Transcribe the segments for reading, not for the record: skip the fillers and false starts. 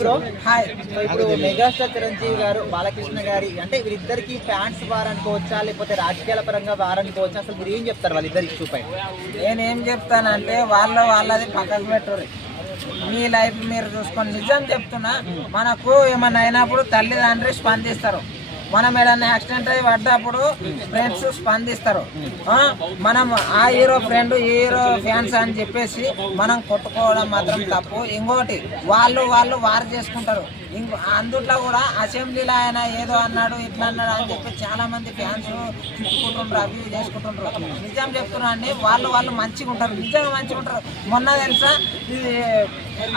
Bro hi. ఇప్పుడు megastar Chiranjeevi గారు బాలకృష్ణ గారి అంటే వీరిద్దరికి ఫ్యాన్స్ వారనుకోవచ్చా లేకపోతే రాజకీయాల పరంగా వారనుకోవచ్చా? అసలు మీరు ఏం చెప్తారు వాళ్ళిద్దరి ఇష్యూ పైన? నేనేం చెప్తానంటే వాళ్ళది పక్కకు పెట్టుర్రి, మీ లైఫ్ మీరు చూసుకొని. నిజం చెప్తున్నా, మనకు ఏమన్నా అయినప్పుడు తల్లిదండ్రి స్పందిస్తారు. మనం ఏదైనా యాక్సిడెంట్ అయ్యి పడ్డప్పుడు ఫ్రెండ్స్ స్పందిస్తారు. మనం ఆ హీరో ఫ్రెండ్ ఈ హీరో ఫ్యాన్స్ అని చెప్పేసి మనం కొట్టుకోవడం మాత్రం తప్పు. ఇంకోటి వారు చేసుకుంటారు. అందుట్లో కూడా అసెంబ్లీలో ఆయన ఏదో అన్నాడు ఇట్లా అన్నాడు అని చెప్పి చాలా మంది ఫ్యాన్స్ తిట్టుకుంటుంటారు, అవి చేసుకుంటుంటారు. నిజం చెప్తున్నా అండి, వాళ్ళు మంచిగా ఉంటారు, నిజంగా మంచిగా ఉంటారు. మొన్న తెలుసా, ఇది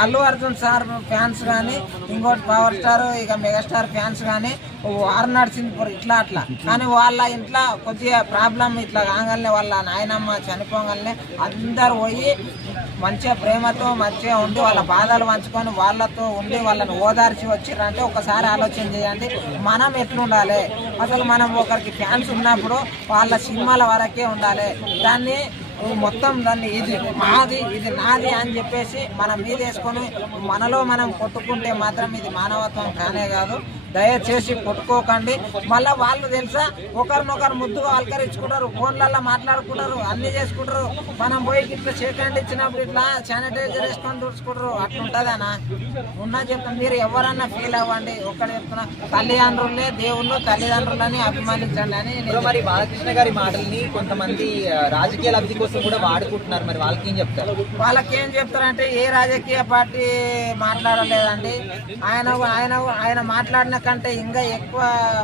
అల్లు అర్జున్ సార్ ఫ్యాన్స్ కానీ, ఇంకోటి పవర్ స్టార్ ఇక మెగాస్టార్ ఫ్యాన్స్ కానీ వారు నడిచింది ఇట్లా అట్లా. కానీ వాళ్ళ ఇంట్లో కొద్దిగా ప్రాబ్లం ఇట్లా కాగానే వాళ్ళ నాయనమ్మ చనిపోగానే అందరు పోయి మంచిగా ప్రేమతో మంచిగా ఉండి వాళ్ళ బాధలు పంచుకొని వాళ్ళతో ఉండి వాళ్ళని ఓదార్చి వచ్చిరంటే ఒకసారి ఆలోచన చేయండి, మనం ఎట్లుండాలి. అసలు మనం ఒకరికి ఫ్యాన్స్ ఉన్నప్పుడు వాళ్ళ సినిమాల వరకే ఉండాలి. దాన్ని మొత్తం ఇది మాది ఇది నాది అని చెప్పేసి మనం మీద వేసుకొని మనలో మనం కొట్టుకుంటే మాత్రం ఇది మానవత్వం కానే కాదు. దయచేసి కొట్టుకోకండి. మళ్ళీ వాళ్ళు తెలుసా, ఒకరినొకరు ముద్దుగా అలకరించుకుంటారు, ఫోన్లలో మాట్లాడుకుంటారు, అన్ని చేసుకుంటారు. మనం పోయి ఇట్లా షేక్ ఇచ్చినప్పుడు ఇట్లా శానిటైజర్ వేసుకొని తుడుచుకుంటారు. అట్లుంటుందనా? ఉన్నా చెప్తాను, మీరు ఎవరన్నా ఫీల్ అవ్వండి. ఒక్కడ చెప్తున్నా, తల్లిదండ్రులే దేవుళ్ళు, తల్లిదండ్రులని అభిమానించండి అని. మరి బాలకృష్ణ గారి మాటల్ని కొంతమంది రాజకీయ లబ్ధి కోసం కూడా వాడుకుంటున్నారు. మరి వాళ్ళకి ఏం చెప్తారు? వాళ్ళకేం చెప్తారంటే, ఏ రాజకీయ పార్టీ మాట్లాడలేదండి. ఆయన మాట్లాడిన కంటే ఇంకా ఎక్కువ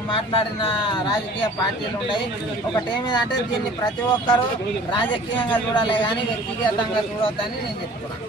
మాట్లాడిన రాజకీయ పార్టీలు ఉన్నాయి. ఒకటేమిదంటే, దీన్ని ప్రతి ఒక్కరూ రాజకీయంగా చూడాలి కానీ వ్యక్తిగతంగా చూడొద్దని నేను చెప్తున్నాను.